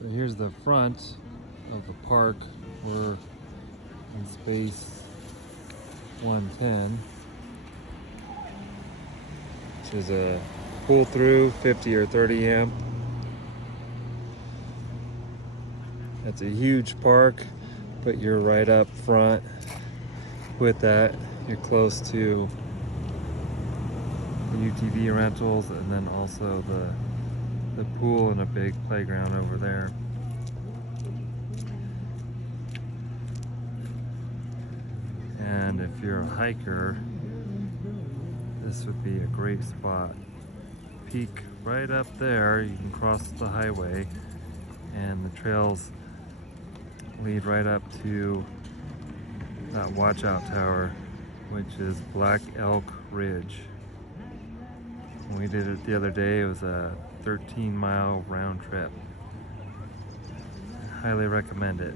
So here's the front of the park. We're in space 110, which is a pull through 50 or 30 amp. That's a huge park, but you're right up front with that. You're close to the UTV rentals and then also the pool and a big playground over there. And if you're a hiker, this would be a great spot. Peak right up there, you can cross the highway and the trails lead right up to that watch out tower, which is Black Elk Ridge. When we did it the other day, it was a 13-mile round trip. I highly recommend it.